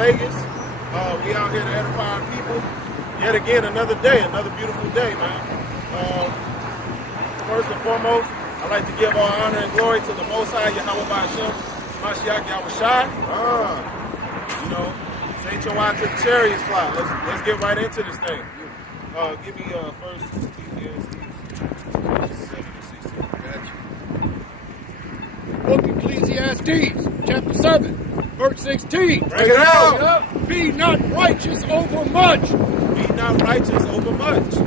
Vegas. We out here to edify our people. Yet again, another day, another beautiful day, man. First and foremost, I'd like to give all honor and glory to the Most High, Yahweh Ba'Hashem, Mashiach Yahweh. You know, it's H.O.I to the chariots fly. Let's get right into this thing. Give me first Book Ecclesiastes, chapter 7, verse 16. Bring it out. Be not righteous over much. Be not righteous over much. Go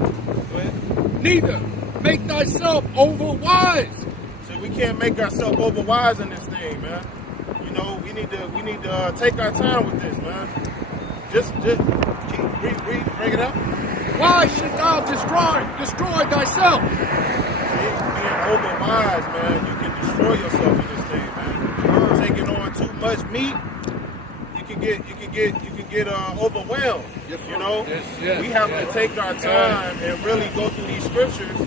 ahead. Neither make thyself over wise. So we can't make ourselves over wise in this thing, man. You know, we need to take our time with this, man. Just keep bring it up. Why should thou destroy thyself? See, being over wise, man, you can destroy yourself in this thing, man. Taking on too much meat, you can get overwhelmed. Yes, you know, yes, we have to take our time and really go through these scriptures.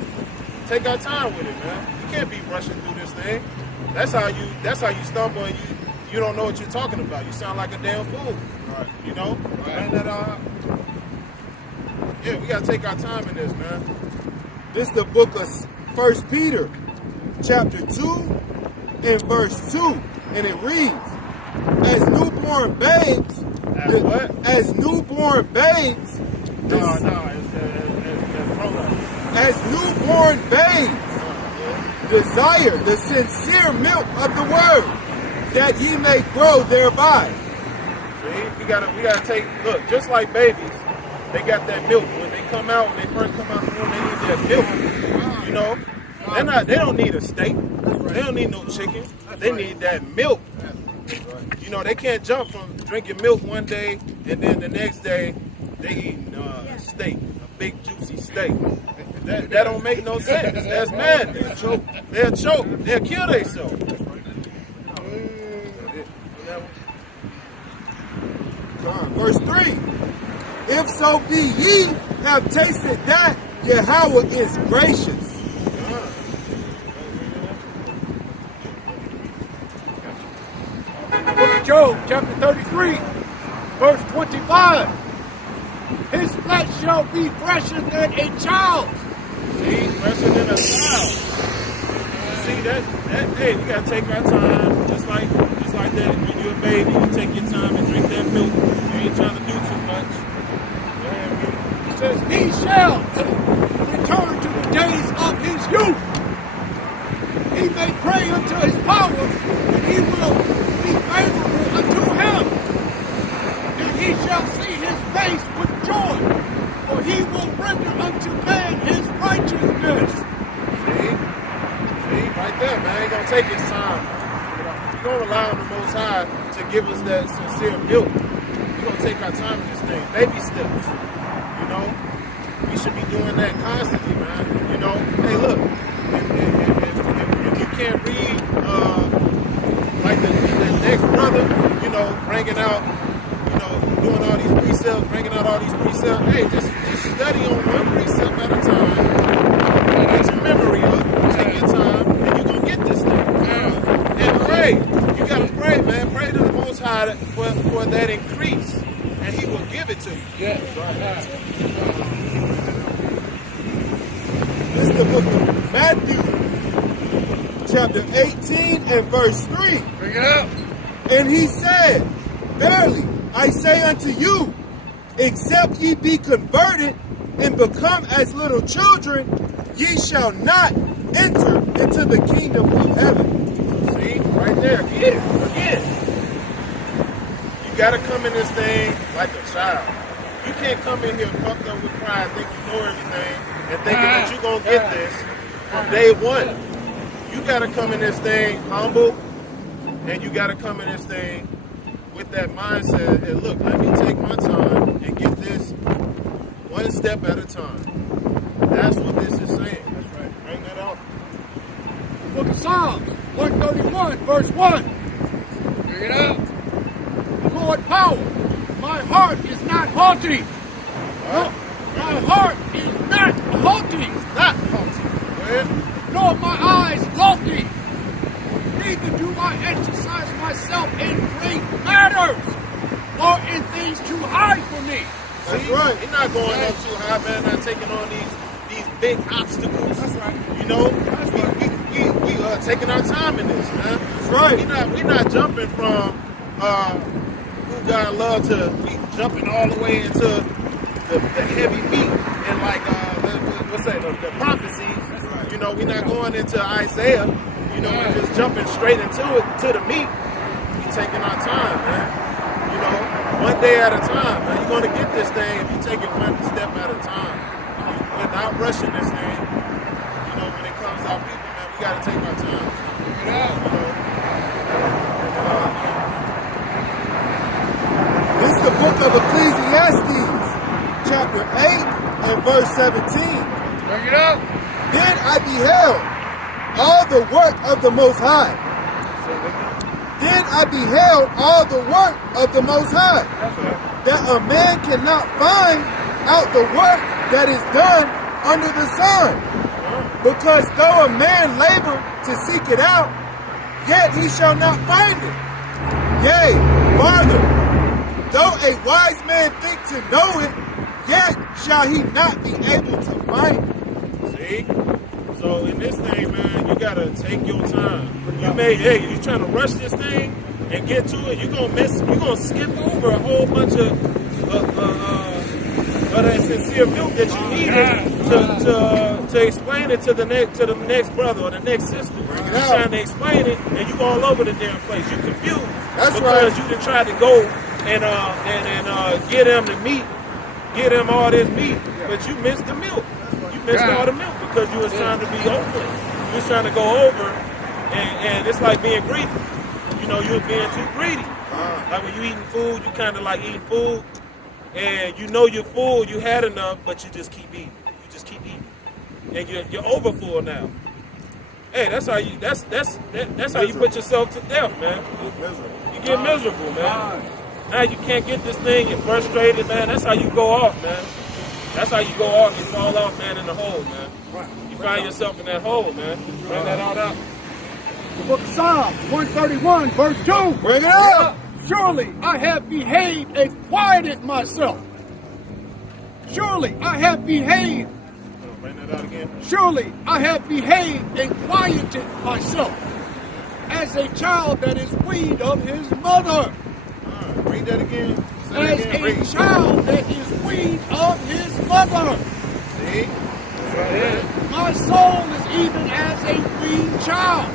Take our time with it, man. You can't be rushing through this thing. That's how you stumble and you don't know what you're talking about. You sound like a damn fool. Right. You know? Right. Yeah, we gotta take our time in this, man. This is the book of 1 Peter, chapter 2, and verse 2. And it reads, as newborn babes, as newborn babes, as newborn babes, desire the sincere milk of the word, that ye may grow thereby. See, we gotta take, look, just like babies, they got that milk. When they come out, when they first come out the womb, they need that milk. You know, they don't need a steak. They don't need no chicken. They need that milk. You know, they can't jump from drinking milk one day and then the next day they eating a steak, a big juicy steak. That don't make no sense. That's madness. They'll choke. They'll kill themselves. Verse 3. If so be ye have tasted that Yahweh is gracious. Book of Job, chapter 33, verse 25. His flesh shall be fresher than a child. See, fresher than a child. See that hey, we gotta take our time, just like that. When you're a baby, you take your time and drink that milk. You ain't trying to do too much. It says, he shall return to the days of his youth. He may pray unto his power, and he will be favorable unto him. And he shall see his face with joy, for he will render unto man his righteousness. See, right there, man. He's gonna take his time. We're gonna rely on the Most High to give us that sincere milk. We're gonna take our time in this thing, baby steps. You know, we should be doing that constantly, man. You know, hey, look, if you can't read, like the next brother, you know, bringing out, you know, doing all these precepts, bringing out all these precepts. Hey, just study on one precept at a time. Get your memory up. Take your time, and you're gonna get this thing. And pray. You gotta pray, man. Pray to the Most High for that increase, and He will give it to you. Yes. This is the book of Matthew, chapter 18 and verse 3. Bring it up. And he said, verily, I say unto you, except ye be converted and become as little children, ye shall not enter into the kingdom of heaven. See, right there, again. You gotta come in this thing like a child. You can't come in here pumped up with pride, think you know everything, and thinking that you're gonna get this from day one. You gotta come in this thing humble, and you gotta come in this thing with that mindset, and look, let me take my time and get this one step at a time. That's what this is saying. That's right. Bring that out. Book of Psalms, 131, verse 1. Bring it up. Lord power, my heart is not haughty. No, my heart is not haughty. It's not haughty. Go ahead. Nor my eyes lofty. Neither do I exercise myself in great matters. or in things too high for me. That's See, right. We're not going up too high, man. Not taking on these big obstacles. That's right. You know, That's right. we taking our time in this, man. That's right. We're not jumping from who God love to be jumping all the way into the heavy meat and like the prophecies. right. You know, we're not going into Isaiah. You know, we're just jumping straight into it to the meat. We taking our time, man. You know, one day at a time, man. You're gonna get this thing if you take it one step at a time. We're not rushing this thing. You know, when it comes to our people, man, we gotta take our time. You know. This is the book of Ecclesiastes, chapter 8 and verse 17. Bring it up. Then I beheld all the work of the Most High. Then I beheld all the work of the Most High, that a man cannot find out the work that is done under the sun. Because though a man labor to seek it out, yet he shall not find it. Yea, farther, though a wise man think to know it, yet shall he not be able to find it. See? So in this thing, man, you gotta take your time. You trying to rush this thing and get to it, you're gonna skip over a whole bunch of that sincere milk that you needed to explain it to the next brother or the next sister. You're trying to explain it and you all over the damn place. You're confused. That's because right. you done tried to go and get him the meat, get him all this meat, but you missed the milk. You missed all the milk because you was trying to be over. You was trying to go over, and it's like being greedy. You know, you're being too greedy. Like when you eating food, you kind of like eating food, and you know you're full, you had enough, but you just keep eating. You just keep eating, and you're over full now. Hey, that's how you how you put yourself to death, man. You get miserable, man. Now you can't get this thing, you're frustrated, man. That's how you go off, man. That's how you go off, you fall off, man, in the hole, man. You find yourself in that hole, man. Bring that all out. The book of Psalms, 131, verse 2. Bring it up. Surely I have behaved and quieted myself. Surely I have behaved. Bring that out again. Surely I have behaved and quieted myself as a child that is weaned of his mother. Read that again. As a child that is weaned of his mother. See? That's right there. My soul is even as a weaned child.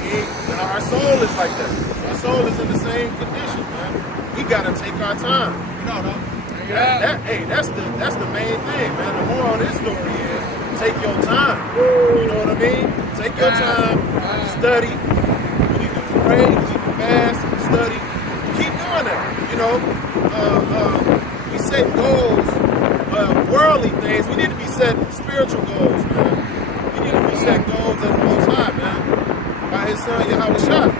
See? And our soul is like that. Our soul is in the same condition, man. We gotta take our time. No. That's the main thing, man. The moral of this story is take your time. You know what I mean? Take your time, study. You need to pray, you need to fast, study. Keep doing that. You know, we set goals, worldly things. We need to be setting spiritual goals, man. We need to be setting goals at the Most High, man. By His Son, Yahushua.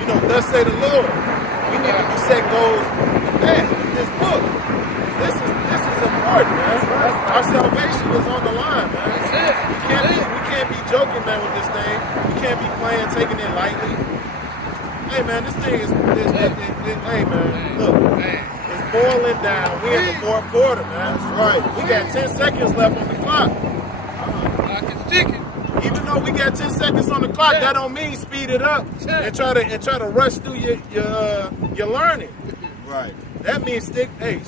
You know, thus say the Lord. We need to be setting goals with that, with this book. This is important, man. Our salvation is on the line, man. We can't be joking, man, with this thing. We can't be playing, taking it lightly. Hey, man, this thing is hey, man, look, it's boiling down. We're in the fourth quarter, man. That's right. We got 10 seconds left on the clock. Clock is ticking. Even though we got 10 seconds on the clock, that don't mean speed it up and try to rush through your learning. Right. That means stick to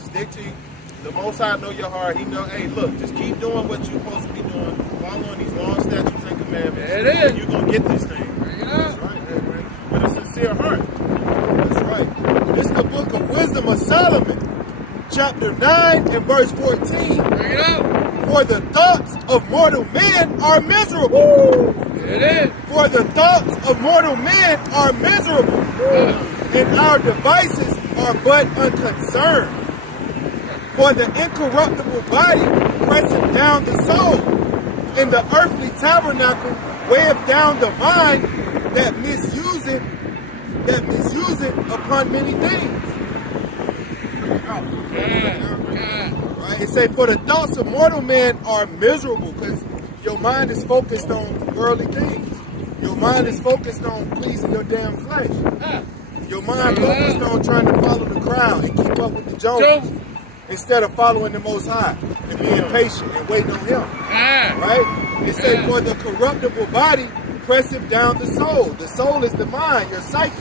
the Most High. Know your heart. He know. Hey, look, just keep doing what you're supposed to be doing, following these long statutes and commandments. There it is. And you're gonna get this thing. Bring it up. That's right. With a sincere heart. That's right. This is the book of Wisdom of Solomon, chapter 9 and verse 14. Bring it up. For the thoughts of mortal men are miserable. There it is. For the thoughts of mortal men are miserable, and our devices are but unconcerned. For the incorruptible body presseth down the soul, and the earthly tabernacle weigheth down the mind that misuse it upon many things. Right? It say, for the thoughts of mortal men are miserable, because your mind is focused on worldly things. Your mind is focused on pleasing your damn flesh. Your mind focused on trying to follow the crowd and keep up with the Joneses instead of following the Most High and being patient and waiting on Him. Right? It says, for the corruptible body presseth down the soul. The soul is the mind, your psyche.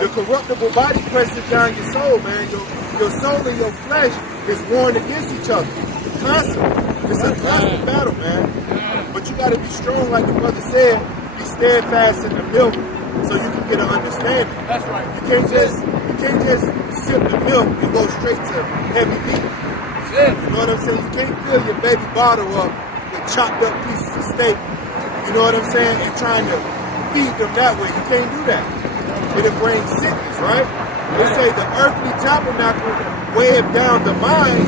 The corruptible body presses down your soul, man. Your soul and your flesh is warring against each other. Constantly. It's a constant battle, man. But you got to be strong, like the brother said. Be steadfast in the milk so you can get an understanding. That's right. You can't just sip the milk and go straight to heavy meat. You know what I'm saying? You can't fill your baby bottle up with chopped up pieces of steak. You know what I'm saying? And trying to feed them that way. You can't do that. It'll bring sickness, right? They say the earthly tabernacle weigheth down the mind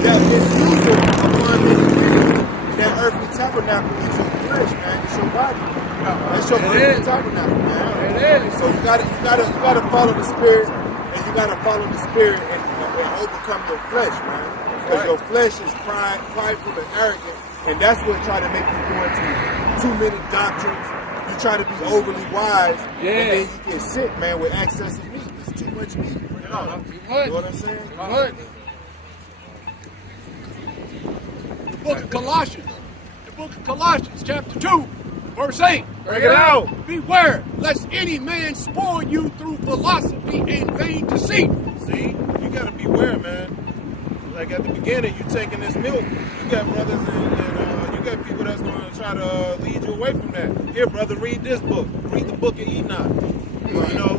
that is useful upon many things. That earthly tabernacle is your flesh, man. It's your body. That's your earthly tabernacle, man. So you gotta follow the spirit, and you gotta follow the spirit and overcome your flesh, man. Because your flesh is prideful and arrogant, and that's what try to make you go into too many doctrines. You try to be overly wise, and then you get sick, man, with excessive meat. It's too much meat. You know what I'm saying? The book of Colossians. The book of Colossians, chapter 2, verse 8. Bring it out. Beware, lest any man spoil you through philosophy and vain deceit. See, you got to beware, man. Like at the beginning, you taking this milk. You got brothers and you got people that's going to try to lead you away from that. Here, brother, read this book. Read the book of Enoch. You know,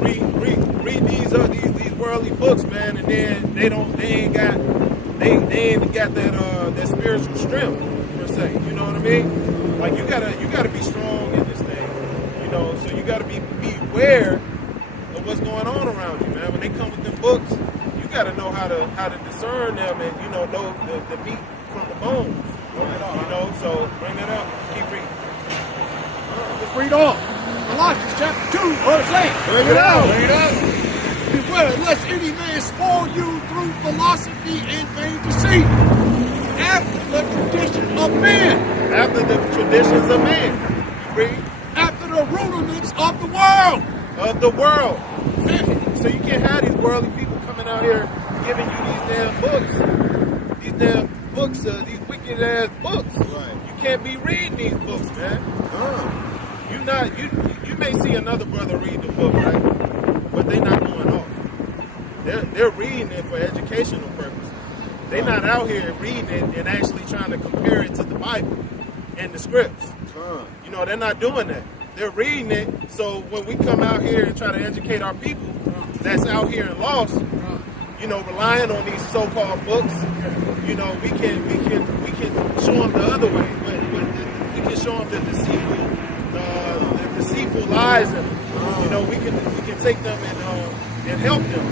read these worldly books, man. And then they ain't got that spiritual strength per se. You know what I mean? Like you gotta be strong in this thing. You know, so you gotta be aware of what's going on around you, man. When they come with them books, you gotta know how to discern them and know the meat from the bones. You know, so bring it up. Keep reading. Let's read on. Colossians chapter 2, verse 8. Bring it out. Bring it out. Beware, lest any man spoil you through philosophy and vain deceit, after the tradition of men. After the traditions of men. Read. After the rudiments of the world. Of the world. So you can't have these worldly people coming out here giving you these damn books. These damn books, these wicked ass books. Right. You can't be reading these books, man. You may see another brother read the book, right? But they're not going off. They're reading it for educational purposes. They're not out here reading it and actually trying to compare it to the Bible and the scripts. You know, they're not doing that. They're reading it, so when we come out here and try to educate our people that's out here and lost, relying on these so-called books, we can show them the other way. But we can show them the deceitful lies, and we can take them and help them.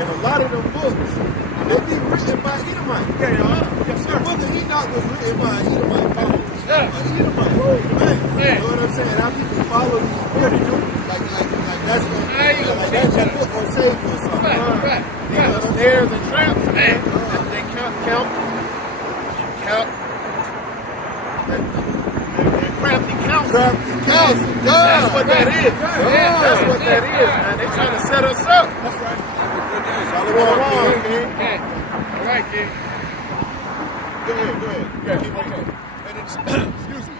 And a lot of them books, they be written by Edomites. Yes, sir. The book of Enoch was written by Edomite. Edomite. Man. You know what I'm saying? How people follow these books, like that's what that book gonna save you or something. Right. Snares and traps, man. They count crafty counsel. That's what that is. That's what that is, man. They trying to set us up. That's right. All right, kid. Go ahead. Keep reading. And excuse me.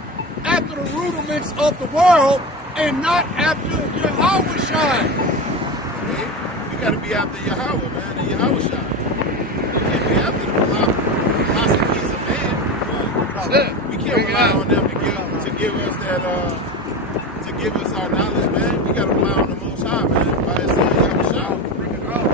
After the rudiments of the world and not after Yahushua. You got to be after Yahweh, man, and Yahushua. You can't be after the philosophies of man. We can't rely on them to give us that to give us our knowledge, man. We got to rely on the Most High, man, by His Son Yahushua. Bring it out.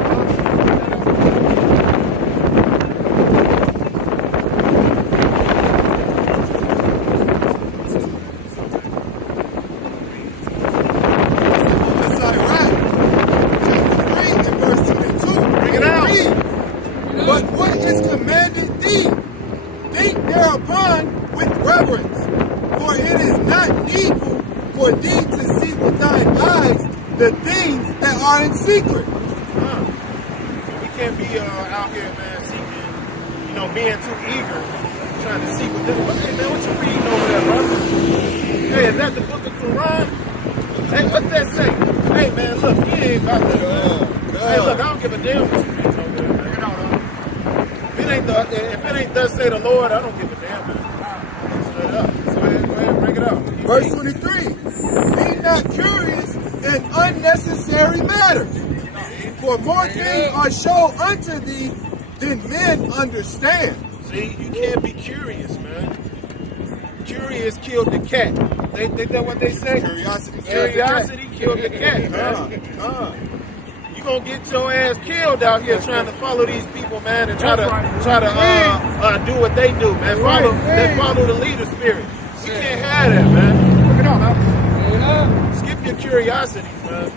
Secret. We can't be out here, man, seeking, being too eager, trying to see what you reading over there, brother? Pay Is that the book of Quran? Hey, what's that say? Hey, man, look, you ain't about to. Hey, look, I don't give a damn what you preach over there, man. If it ain't thus say the Lord, I don't give a damn, man. Straight up. So go ahead, bring it out. Verse 23. Be not curious in unnecessary matters. For more things are shown unto thee than men understand. See, you can't be curious, man. Curious killed the cat. They that what they say? Curiosity Killed the cat, man. You gonna get your ass killed out here trying to follow these people, man, and try to do what they do, man. Follow the leader spirit. You can't have that, man. Skip your curiosity, man.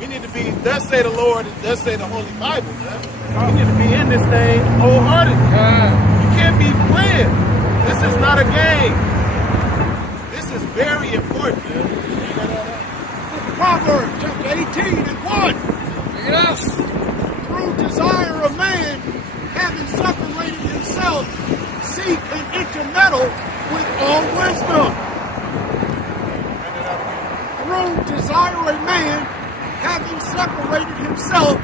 We need to be, thus say the Lord, and thus say the Holy Bible, man. We need to be in this thing wholeheartedly. You can't be playing. This is not a game. This is very important, man. Proverbs chapter 18 and 1. Through desire of man, having separated himself, seek and intermeddle with all wisdom. Through desire of man, having separated himself,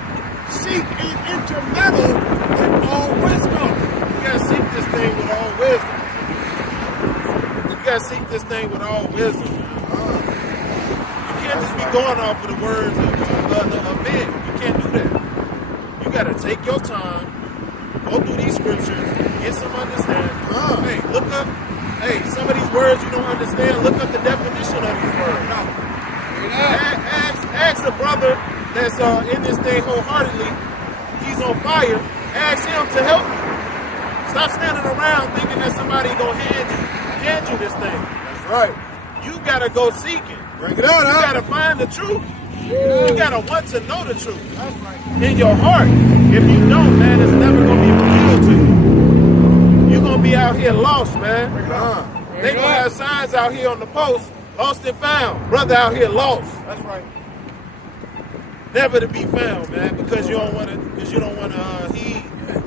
seek and intermeddle with all wisdom. You gotta seek this thing with all wisdom. You gotta seek this thing with all wisdom. You can't just be going off of the words of men. You can't do that. You gotta take your time, go through these scriptures, get some understanding. Hey, look up. Hey, some of these words you don't understand. Look up the definition of these words. Ask a brother that's in this thing wholeheartedly. He's on fire. Ask him to help you. Stop standing around thinking that somebody gonna hand you this thing. That's right. You gotta go seek it. Bring it out, You huh? gotta find the truth. You gotta want to know the truth. That's right. In your heart. If you don't, man, it's never gonna be revealed to you. You're gonna be out here lost, man. They gonna have signs out here on the post. Lost and found. Brother out here lost. That's right. Never to be found, man, because you don't want to heed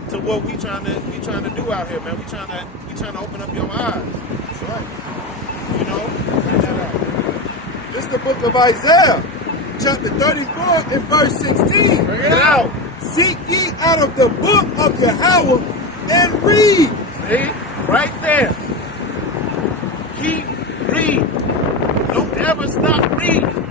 to what we trying to do out here, man. We trying to open up your eyes. That's right. You know? This is the book of Isaiah, chapter 34 and verse 16. Bring it out. Seek ye out of the book of Yahweh and read. See? Right there. Keep reading. Don't ever stop reading.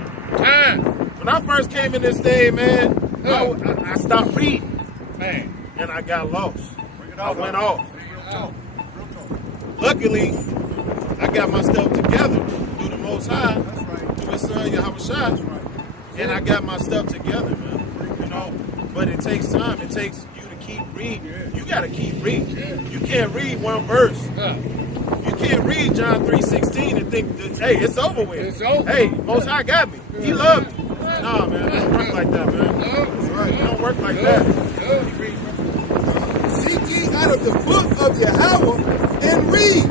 When I first came in this thing, man, I stopped reading. Man. And I got lost. I went off. Luckily, I got my stuff together through the Most High, through His Son, Yahweh. And I got my stuff together, man. You know, but it takes time. It takes you to keep reading. You got to keep reading. You can't read one verse. You can't read John 3:16 and think, hey, it's over with. It's over. Hey, Most High got me. He loved me. Nah, man, it don't work like that, man. That's right. It don't work like that. Seek ye out of the book of Yahweh and read.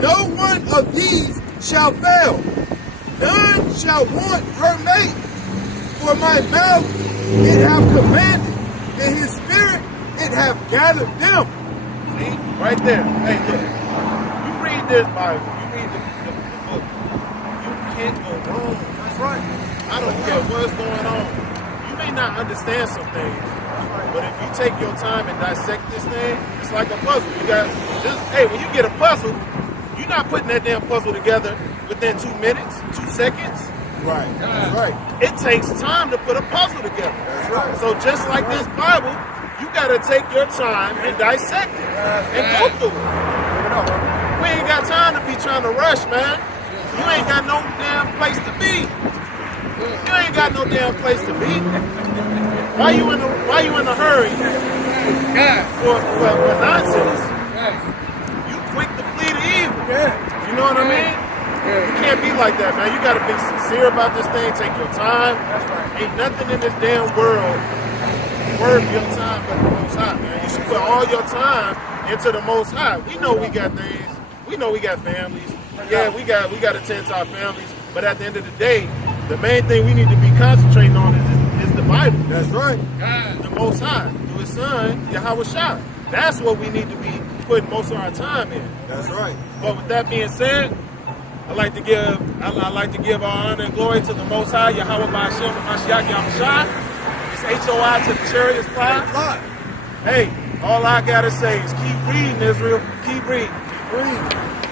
No one of these shall fail. None shall want her mate. For my mouth it hath commanded, and his spirit it hath gathered them. See? Right there. Hey, look. You read this Bible. You read the book. You can't go wrong. That's right. I don't care what's going on. You may not understand some things, but if you take your time and dissect this thing, it's like a puzzle. You got when you get a puzzle, you're not putting that damn puzzle together within 2 minutes, 2 seconds. Right. That's right. It takes time to put a puzzle together. That's right. So just like this Bible, you got to take your time and dissect it and go through it. We ain't got time to be trying to rush, man. You ain't got no damn place to be. You ain't got no damn place to be. Why you in a hurry for nonsense? You quick to flee to evil. You know what I mean? You can't be like that, man. You got to be sincere about this thing. Take your time. That's right. Ain't nothing in this damn world worth your time but the Most High, man. You should put all your time into the Most High. We know we got things. We know we got families. Yeah, we got to tend to our families. But at the end of the day, the main thing we need to be concentrating on is the Bible. That's right. The Most High, through His Son, Yahweh Shai. That's what we need to be putting most of our time in. That's right. But with that being said, I like to give our honor and glory to the Most High, Yahweh Ba'ashem, Mashiach, Yahushua. It's H.O.I to the chariots fly. Hey, all I gotta say is keep reading, Israel. Keep reading. Read.